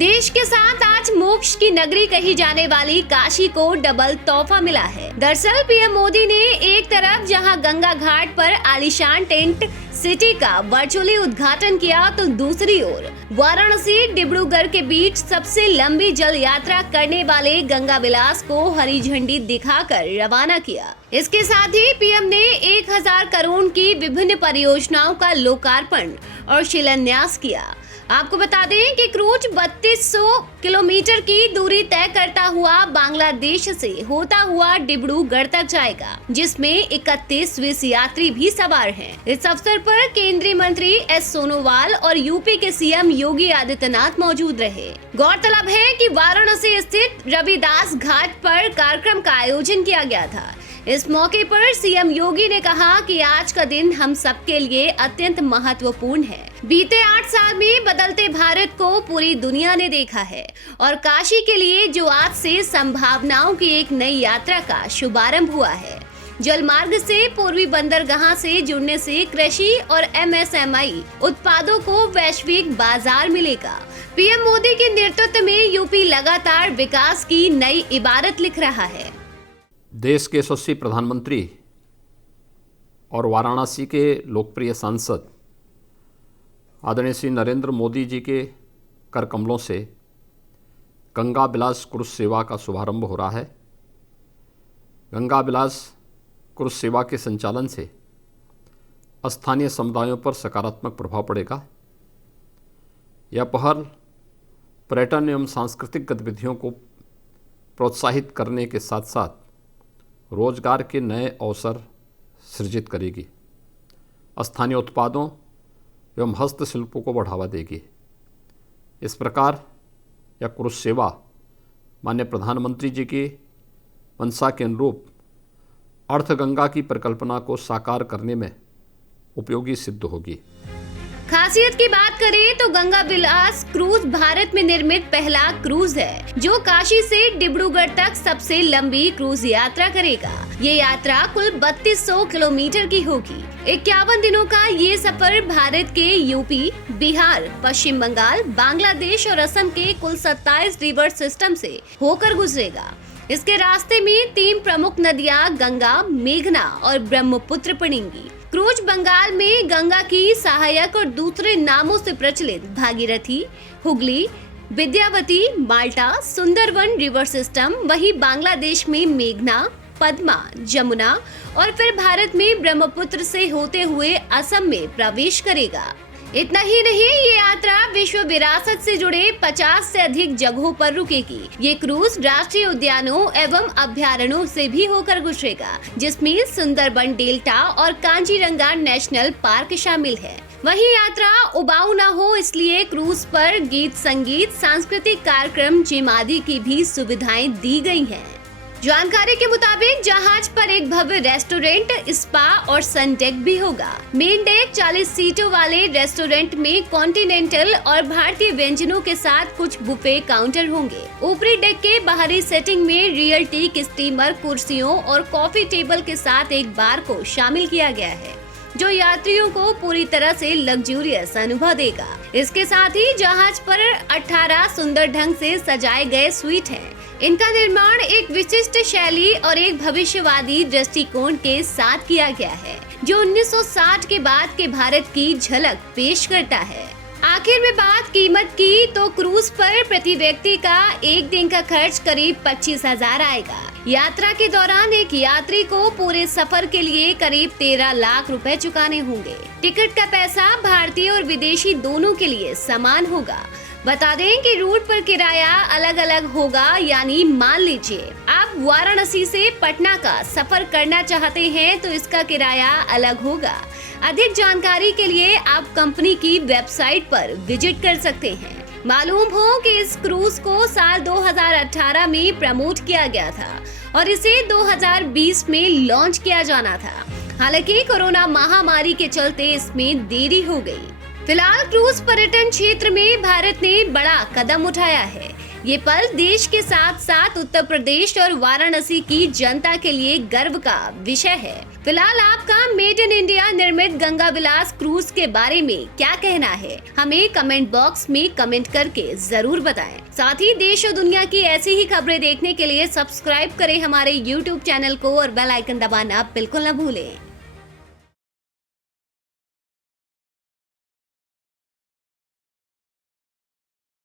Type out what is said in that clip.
देश के साथ आज मोक्ष की नगरी कही जाने वाली काशी को डबल तोहफा मिला है। दरअसल पीएम मोदी ने एक तरफ जहां गंगा घाट पर आलीशान टेंट सिटी का वर्चुअली उद्घाटन किया तो दूसरी ओर वाराणसी डिब्रूगढ़ के बीच सबसे लंबी जल यात्रा करने वाले गंगा विलास को हरी झंडी दिखाकर रवाना किया। इसके साथ ही पीएम ने 1000 करोड़ की विभिन्न परियोजनाओं का लोकार्पण और शिलान्यास किया। आपको बता दें कि क्रूज 3200 किलोमीटर की दूरी तय करता हुआ बांग्लादेश से होता हुआ डिब्रूगढ़ तक जाएगा, जिसमें 31 स्विस यात्री भी सवार हैं। इस अवसर पर केंद्रीय मंत्री एस सोनोवाल और यूपी के सीएम योगी आदित्यनाथ मौजूद रहे। गौरतलब है कि वाराणसी स्थित रविदास घाट पर कार्यक्रम का आयोजन किया गया था। इस मौके पर सीएम योगी ने कहा कि आज का दिन हम सबके लिए अत्यंत महत्वपूर्ण है। बीते 8 साल में बदलते भारत को पूरी दुनिया ने देखा है और काशी के लिए जो आज से संभावनाओं की एक नई यात्रा का शुभारंभ हुआ है। जल मार्ग से पूर्वी बंदरगाह से जुड़ने से कृषि और एमएसएमई उत्पादों को वैश्विक बाजार मिलेगा। पीएम मोदी के नेतृत्व में यूपी लगातार विकास की नई इबारत लिख रहा है। देश के यशस्वी प्रधानमंत्री और वाराणसी के लोकप्रिय सांसद आदरणीय श्री नरेंद्र मोदी जी के कर कमलों से गंगा विलास क्रूज सेवा का शुभारंभ हो रहा है। गंगा विलास क्रूज सेवा के संचालन से स्थानीय समुदायों पर सकारात्मक प्रभाव पड़ेगा। यह पहल पर्यटन एवं सांस्कृतिक गतिविधियों को प्रोत्साहित करने के साथ साथ रोजगार के नए अवसर सृजित करेगी, स्थानीय उत्पादों एवं हस्तशिल्पों को बढ़ावा देगी। इस प्रकार यह क्रूज सेवा माननीय प्रधानमंत्री जी की मंशा के अनुरूप अर्थगंगा की परिकल्पना को साकार करने में उपयोगी सिद्ध होगी। खासियत की बात करें तो गंगा विलास क्रूज भारत में निर्मित पहला क्रूज है जो काशी से डिब्रूगढ़ तक सबसे लंबी क्रूज यात्रा करेगा। ये यात्रा कुल 3200 किलोमीटर की होगी। 51 दिनों का ये सफर भारत के यूपी, बिहार, पश्चिम बंगाल, बांग्लादेश और असम के कुल 27 रिवर सिस्टम से होकर गुजरेगा। इसके रास्ते में 3 प्रमुख नदियां गंगा, मेघना और ब्रह्मपुत्र पड़ेंगी। क्रूज बंगाल में गंगा की सहायक और दूसरे नामों से प्रचलित भागीरथी, हुगली, विद्यावती, माल्टा, सुंदरवन रिवर सिस्टम, वहीं बांग्लादेश में मेघना, पद्मा, जमुना और फिर भारत में ब्रह्मपुत्र से होते हुए असम में प्रवेश करेगा। इतना ही नहीं, ये यात्रा विश्व विरासत से जुड़े 50 से अधिक जगहों पर रुकेगी। ये क्रूज राष्ट्रीय उद्यानों एवं अभ्यारण्यों से भी होकर गुजरेगा, जिसमें सुंदरबन डेल्टा और कांजीरंगा नेशनल पार्क शामिल है। वहीं यात्रा उबाऊ न हो इसलिए क्रूज पर गीत संगीत, सांस्कृतिक कार्यक्रम, जिम आदि की भी सुविधाएं दी गई हैं। जानकारी के मुताबिक जहाज पर एक भव्य रेस्टोरेंट, स्पा और सन डेक भी होगा। मेन डेक 40 सीटों वाले रेस्टोरेंट में कॉन्टिनेंटल और भारतीय व्यंजनों के साथ कुछ बुफे काउंटर होंगे। ऊपरी डेक के बाहरी सेटिंग में रियल टीक स्टीमर, कुर्सियों और कॉफी टेबल के साथ एक बार को शामिल किया गया है, जो यात्रियों को पूरी तरह से लग्जूरियस अनुभव देगा। इसके साथ ही जहाज पर 18 सुंदर ढंग से सजाए गए स्वीट हैं। इनका निर्माण एक विशिष्ट शैली और एक भविष्यवादी दृष्टिकोण के साथ किया गया है, जो 1960 के बाद के भारत की झलक पेश करता है। आखिर में बात कीमत की तो क्रूज पर प्रति व्यक्ति का एक दिन का खर्च करीब 25,000 आएगा। यात्रा के दौरान एक यात्री को पूरे सफर के लिए करीब 13 लाख रुपए चुकाने होंगे। टिकट का पैसा भारतीय और विदेशी दोनों के लिए समान होगा। बता दें कि रूट पर किराया अलग अलग होगा, यानी मान लीजिए आप वाराणसी से पटना का सफर करना चाहते हैं तो इसका किराया अलग होगा। अधिक जानकारी के लिए आप कंपनी की वेबसाइट पर विजिट कर सकते हैं। मालूम हो कि इस क्रूज को साल 2018 में प्रमोट किया गया था और इसे 2020 में लॉन्च किया जाना था। हालांकि कोरोना महामारी के चलते इसमें देरी हो गई। फिलहाल क्रूज पर्यटन क्षेत्र में भारत ने बड़ा कदम उठाया है। ये पल देश के साथ साथ उत्तर प्रदेश और वाराणसी की जनता के लिए गर्व का विषय है। फिलहाल आपका मेड इन इंडिया निर्मित गंगा विलास क्रूज के बारे में क्या कहना है, हमें कमेंट बॉक्स में कमेंट करके जरूर बताएं। साथ ही देश और दुनिया की ऐसी ही खबरें देखने के लिए सब्सक्राइब करें हमारे YouTube चैनल को और बेल आइकन दबाना बिल्कुल न भूलें।